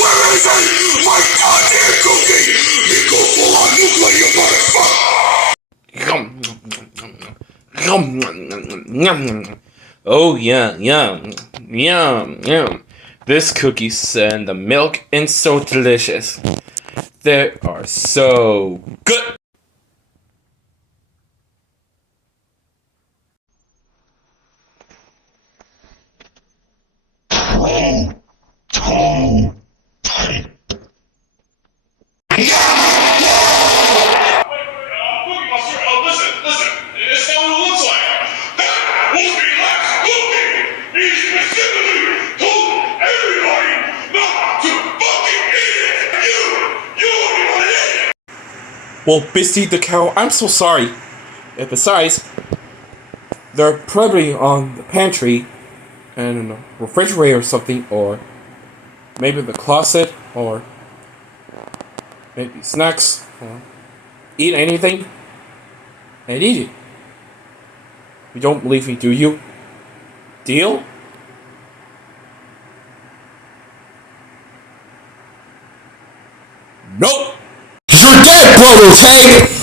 Where is it? My goddamn cookie! It goes full on nuclear motherfucker! Oh yeah, yum, yum, yum. This cookies and the milk is so delicious. They are so good. Well, Betsy the cow, I'm so sorry. And besides, they're probably on the pantry and refrigerator or something, or maybe the closet, or maybe snacks, or eat anything and eat it. You don't believe me, do you? Deal? Nope! You're dead, proto fag!